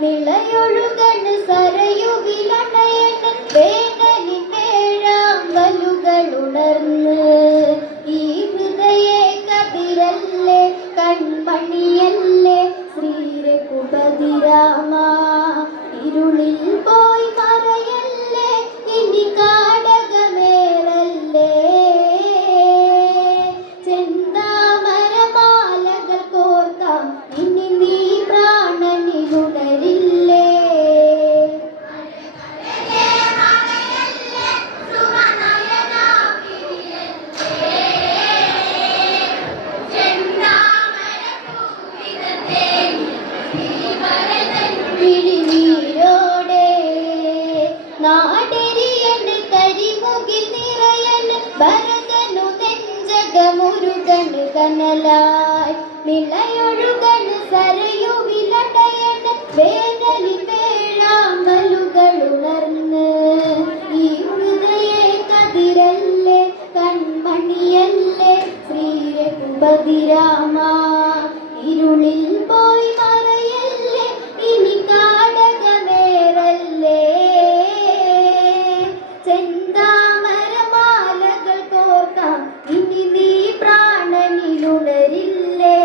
നിളയൊഴുകണ് സരയുവിലണയണ് വേനലിനേഴാം വലുകളുണർന്ന് ഈ ഹൃദയ കതിരല്ലേ കൺമണിയല്ലേ ശ്രീരഘുപതിരാമ ഇരുളിൽ പോയി മറയല്ലേ ഇനി കാടകമേറല്ലേ ചെന്താമരമാലകൾ കോർക്കാം ഇനി നീ പ്രാണനിലുണരില്ലേ വിഴിനീരോടെ നാടെരിയണ് കരിമുകിൽ നിറയണ് ഭരതനു നെഞ്ചകമുരുകണ് കനലായി നിളയൊഴുകണ് സരയുവിലടയണ് വേനലിൽ വേഴാമ്പലുകളുണർന്ന് ഈ ഹൃദയ കതിരല്ലേ കൺമണിയല്ലേ ശ്രീരഘുപതിരാമ ഇരുളിൽ പോയി മറയല്ലേ ഇനി കാടകമേറല്ലേ ചെന്താമരമാലകൾ കോർക്കാം ഇനി നീ പ്രാണനിലുണരില്ലേ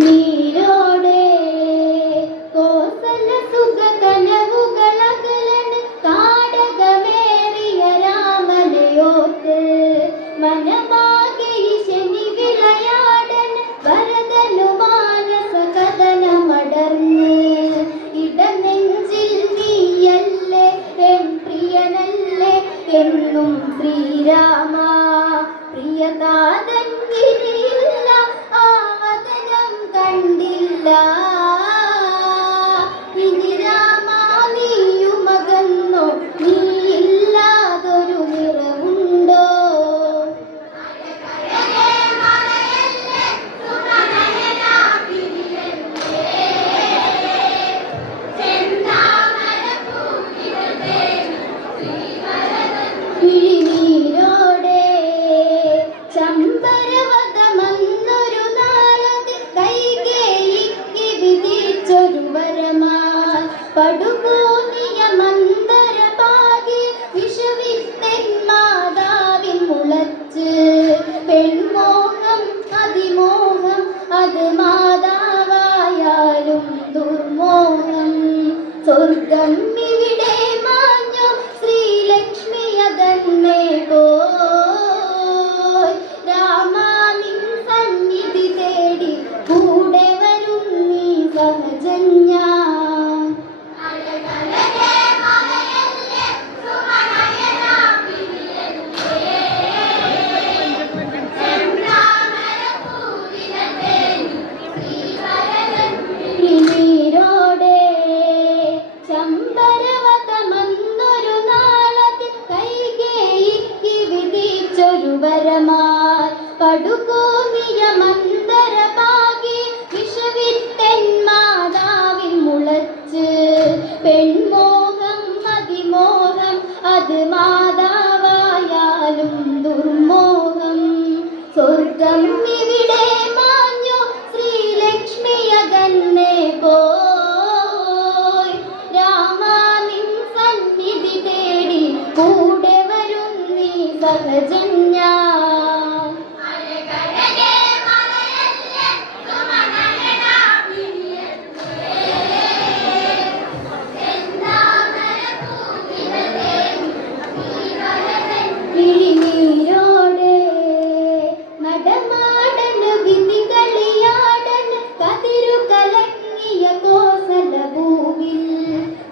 നീരോടെ കോസല സുഖ കനവുകളകലണ് കാടകമേറിയ രാമനയോർത്ത് മനമാകെ ശനി വിളയാടന് ഭരതനു മാനസ കഥനമടർന്ന് ഇടനെഞ്ചിൽ നീയല്ലേ എൻ പ്രിയനല്ലേ എന്നും ശ്രീരാമ പ്രിയതാതൻ ഗിരിയില്ല ആവതനം കണ്ടില്ല ഇനി രാമ നീയുമകന്നോ നീയില്ലാതൊരു നിറവുണ്ടോ വിഴിനീരോടെ ചമ്പരവതമന്നൊരു നാളത് കൈകേയിക്ക് വിധിച്ചൊരു വരമായി പടുകൂന്നിയ മന്ദരപാകി വിഷവിത്തൻ മാതാവിൻ മുളച്ച് പെൺമോഹം അതിമോഹം അത് മാതാവായാലും ദുർമോഹം സ്വർഗം ഇവിടെ മാഞ്ഞു ശ്രീലക്ഷ്മി അതന്നെ പോയി രാമ നിൻ സന്നിധി തേടി കൂടെ വരും നീ സഹജന്യ നീരോടെ ചമ്പരവതമന്നൊരു നാളത്തിൽ കൈകേയിക്ക് വിധിച്ചൊരു വരമായി പടുകൂന്നിയ മന്ദരപാകി വിഷവിത്തൻ മാതാവിൻ മുളച്ച് പെൺമോഹം അതിമോഹം അത് മാതാവായാലും ദുർമോഹം സ്വർഗം ഇവിടെ മാഞ്ഞു ശ്രീലക്ഷ്മി അകന്നെ പോയി രാമ നിൻ സന്നിധി തേടി കൂടെ വരും നീ സഹജന്യ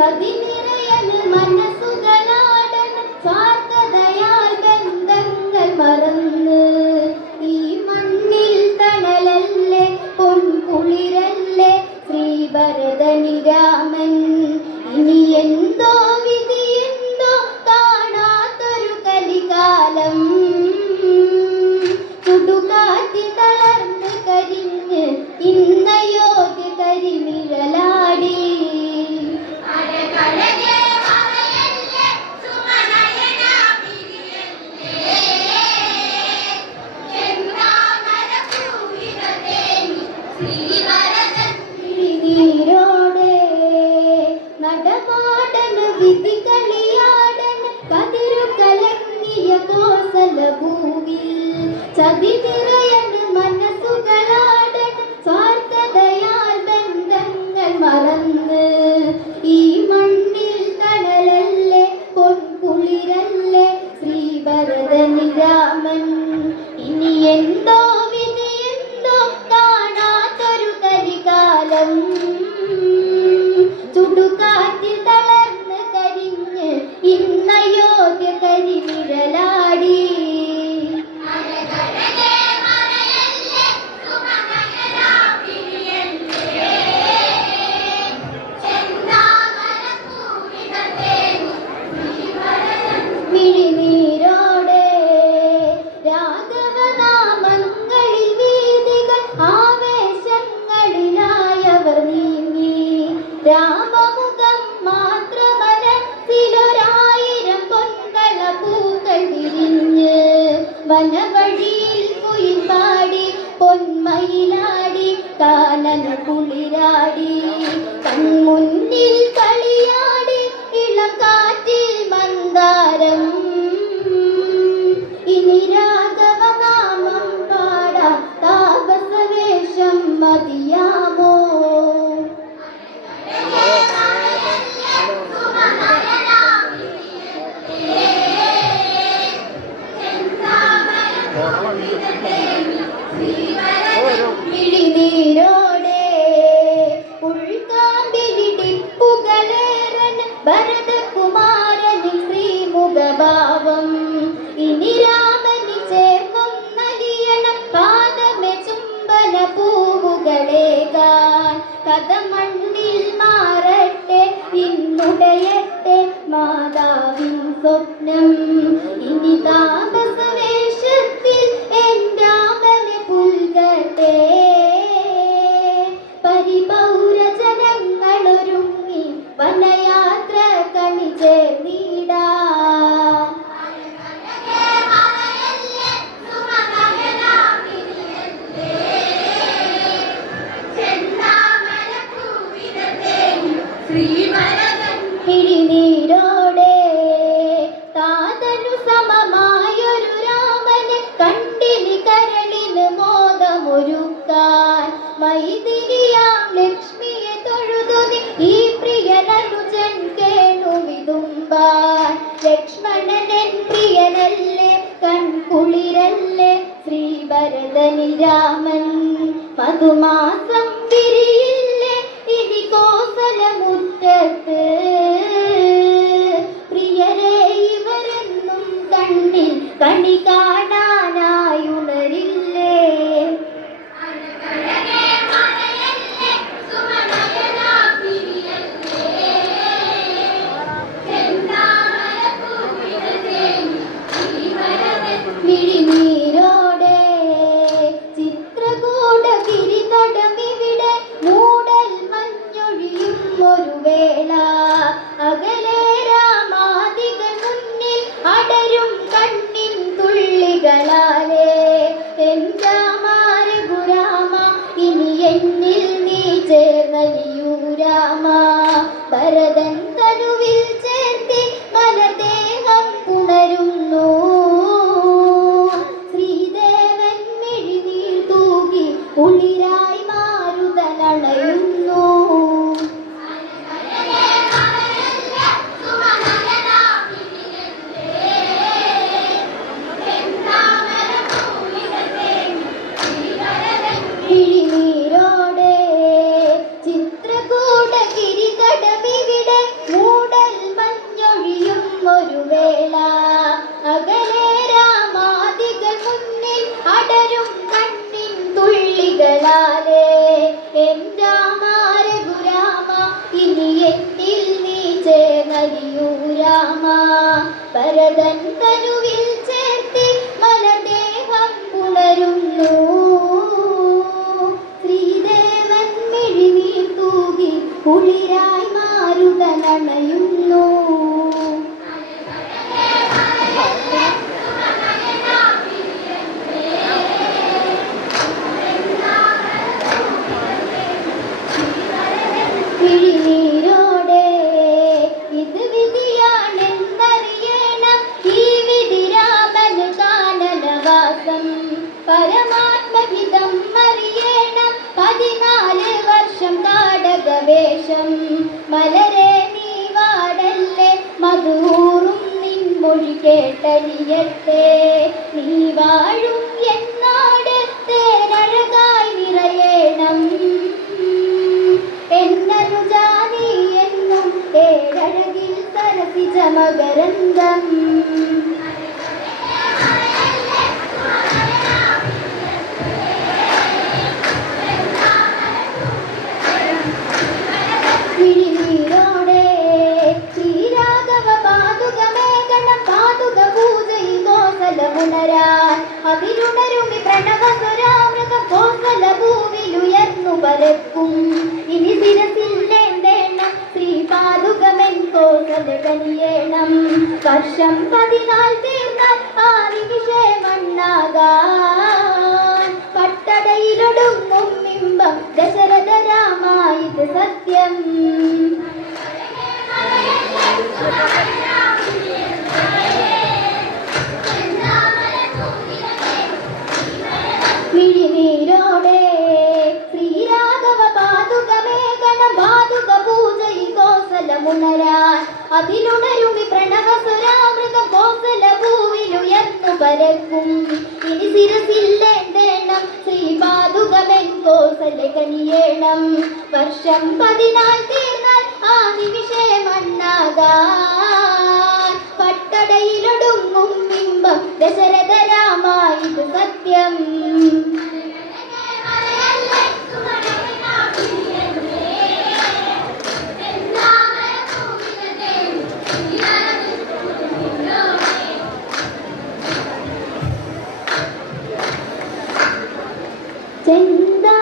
ചതി നിറയന് മനസ്സുകളാടൻ സ്വാർത്ഥതയാൽ ബന്ധങ്ങൾ മറന്ന് ഈ മണ്ണിൽ തണലല്ലേ പൊൻകുളിരല്ലേ ശ്രീഭരതനി രാമൻ. ഇനി എന്തോ വിധി എന്തോ കാണാത്തൊരു കലികാലം. ചുടുകാറ്റിൽ തളർന്ന് കരിഞ്ഞ് ഇന്നയോഗ്യ കരിനിഴലാടി. നടമാടന് വിധി കളിയാടൻ കതിരു കലങ്ങിയ കോസലഭൂവിൽ ചതി നിറയന് മനസ്സുകളാടൻ സ്വാർത്ഥതയാൽ ബന്ധങ്ങൾ മറന്ന് ഈ മണ്ണിൽ തണലല്ലേ പൊൻകുളിരല്ലേ ശ്രീഭരതനി രാമൻ. ഇനി എന്തോ വിധി എന്തോ കാണാത്തൊരു കരികാലം. ചുടുകാറ്റിൽ തളർന്ന് കരിഞ്ഞ് ഇന്നയോഗ്യ കരിനിഴലാടി. മിഴിനീരോടെ രാഘവനാമങ്ങളിൽ വീതികൾ ആവേശങ്ങളിലായവർ നീങ്ങി. രാമമുഖം മാത്രമനസ്സിലൊരായിരം പൊൻകള പൂക്കൾ വിരിഞ്ഞ് വനവഴിയിൽ കുയിൽ പാടി പൊന്മയിലാടി കാനന കുളിരാടി. കൺമുന്നിൽ കളിയാടി ഇളം കാറ്റിൽ മന്ദാരം. ഇനി രാഘവനാമം പാടാം താപസവേഷം മതിയാമോ? മിഴിനീരോടെ ഉൾക്കാമ്പിലിടിപ്പുകളേറൻ ഭരതകുമാരന് ശ്രീമുഖഭാവം. ഇനി രാമന് ചേർന്നും നലിയണം പാദമെ ചുംബന പൂവുകളേകാൻ. കഥ മണ്ണിൽ മാറട്ടെ ഇന്നുടയട്ടെ മാതാവിൻ സ്വപ്നം. ഇനി താപസവേഷത്തിൽ എൻ രാമനെ പുൽകട്ടെ. പരിപൗരജനങ്ങളൊരുങ്ങി വനയാത്ര കണി ചേർന്നിടാം. മിഴിനീരോടെ താതനു സമമായൊരു രാമനെ കണ്ടിനി കരളിന് മോദമൊരുക്കാൻ. മൈഥിലിയാം ലക്ഷ്മിയെ തൊഴുതുനി ഈ പ്രിയനനുജൻ കേണുവിതുമ്പാൻ. ലക്ഷ്മണനൻ പ്രിയനല്ലേ കൺകുളിരല്ലേ ശ്രീഭരതനി രാമൻ. മധുമാസം വിരിയില്ലേ ഇനി കോസലമുറ്റത്ത്. പ്രിയരേ ഇവരെന്നും കണ്ണിൽ കണി കാണാനായുണരില്ലേ? മിഴിനീരോടെ ചിത്രകൂട ഗിരിതടമിവിടെ മൂടൽ മഞ്ഞൊഴിയും ഒരു വേള. അകലെ രാമാദികൾ മുന്നിൽ അടരും കണ്ണിൻ തുള്ളികളാലേ. എൻ രാമ രഘുരാമ ഇനി എന്നിൽ നീ ചേർന്നലിയൂ രാമ. ഭരതൻ തനുവിൽ ചേർത്തി മലദേഹം പുണരുന്നു. ശ്രീദേവൻ മിഴിനീർ തൂകി കുളിരായി മാരുതനണയുന്നു. മിഴിനീരോടെ ചിത്രകൂട ഗിരിതടമിവിടെ രാമ ഭരതൻ തനുവിൽ ചേർത്തി മലദേഹം പുണരുന്നു ശ്രീദേവൻ മിഴിനീർ തൂകി കുളിരായി മാരുതനണയുന്നു കിഴിനീരോടെ ഇത് വിധിയാണെന്നറിയണം ഈ വിധി രാമന് കാനനവാസം പരമാത്മഹിതം അറിയണം 14 വർഷം കാടകവേഷം മലരെ നീ വാടല്ലേ മധൂറും നിൻ മൊഴി കേട്ടലിയട്ടെ നീ വാഴും എന്നാട് തേനഴകായി നിറയണം എന്നനുജാനി എന്നും ഏഴഴകിൽ സരസിജ മകരന്തം കിഴിനീരോടെ ശ്രീരാഘവ പാതുകമേകണം പാതുക പൂജയിൽ കോസലമുണരാൻ അതിലുണരുമി പ്രണവസ്വരാമൃതം കോസല ഭൂവിലുയർന്നു പരക്കും ഇനി ശിരസില്ലേണ്ടേണം ശ്രീപാതുകമെൻ കോസല കനിയേണം വർഷം 14 തീർന്നാൽ ആ നിമിഷമണ്ണാകാൻ പട്ടടയിലൊടുങ്ങും ബിംബം ദശരഥ രാമ ഇത് സത്യം കിഴിനീരോടെ ശ്രീരാഘവ പാതുകമേകനം പാതുക പൂജയിൽ കോസലമുണരാൻ അതിലുണരുമി പ്രണവസ്വരാമൃതം കോസല ഭൂവിലുയർന്നു പരക്കും ഇനി ശിരസില്ലേണ്ടേണം ശ്രീപാതുകമെൻ കോസല കനിയേണം വർഷം 14 തീർന്നാൽ ആ നിമിഷമണ്ണാകാൻ പട്ടടയിലൊടുങ്ങും ബിംബം ദശരഥ രാമ ഇത് സത്യം ചെന്താ